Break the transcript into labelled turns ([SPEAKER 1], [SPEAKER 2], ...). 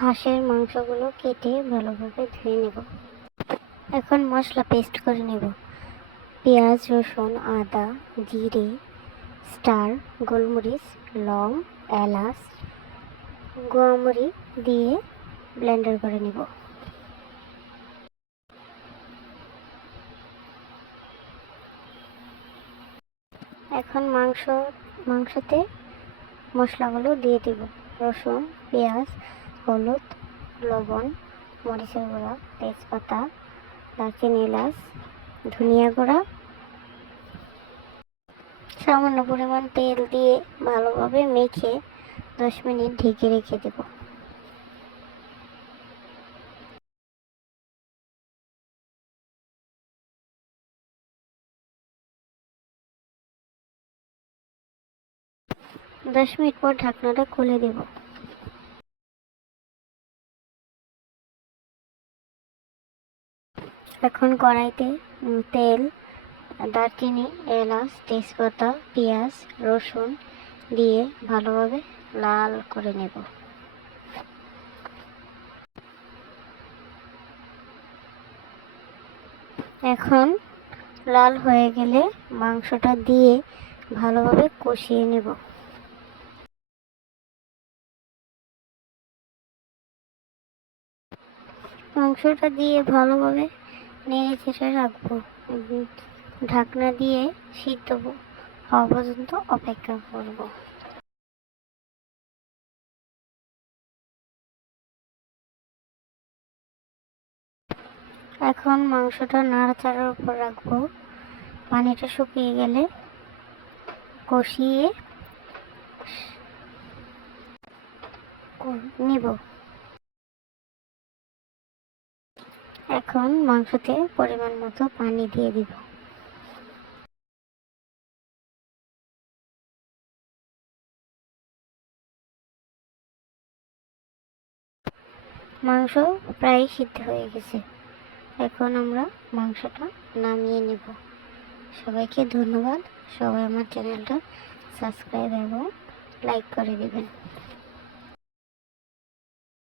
[SPEAKER 1] হাঁসের মাংসগুলো কেটে ভালোভাবে ধুয়ে নেব। এখন মশলা পেস্ট করে নেব। পেঁয়াজ, রসুন, আদা, জিরে, স্টার, গোলমরিচ, লং, এলাচ, গোয়ামরি দিয়ে ব্লেন্ডার করে নেব। এখন মাংস, মাংসতে মশলাগুলো দিয়ে দেব। রসুন, পেঁয়াজ হলুদ, লবণ, মরিচের গুঁড়া, তেজপাতা, দারচিনি এলাচ, ধনিয়া গুঁড়া। সামান্য পরিমাণ তেল দিয়ে ভালোভাবে মেখে দশ মিনিট ঢেকে রেখে দেব। দশ মিনিট পর ঢাকনাটা খুলে দেব। এখন কড়াইতে তেল, দারচিনি, এলাচ, তেজপাতা, পেঁয়াজ, রসুন দিয়ে ভালোভাবে লাল করে নেব। এখন লাল হয়ে গেলে মাংসটা দিয়ে ভালোভাবে কষিয়ে নেব। মাংসটা দিয়ে ভালোভাবে নেড়ে চেড়ে রাখব। ঢাকনা দিয়ে সিদ্ধ হওয়া পর্যন্ত অপেক্ষা করব। এখন মাংসটা নাড়াচাড়ার উপর রাখব। পানিটা শুকিয়ে গেলে কষিয়ে নিব। এখন মাংসতে পরিমাণ মতো পানি দিয়ে দিব। মাংস প্রায় সিদ্ধ হয়ে গেছে। এখন আমরা মাংসটা নামিয়ে নেব। সবাইকে ধন্যবাদ। সবাই আমার চ্যানেলটা সাবস্ক্রাইব এবং লাইক করে দিবেন।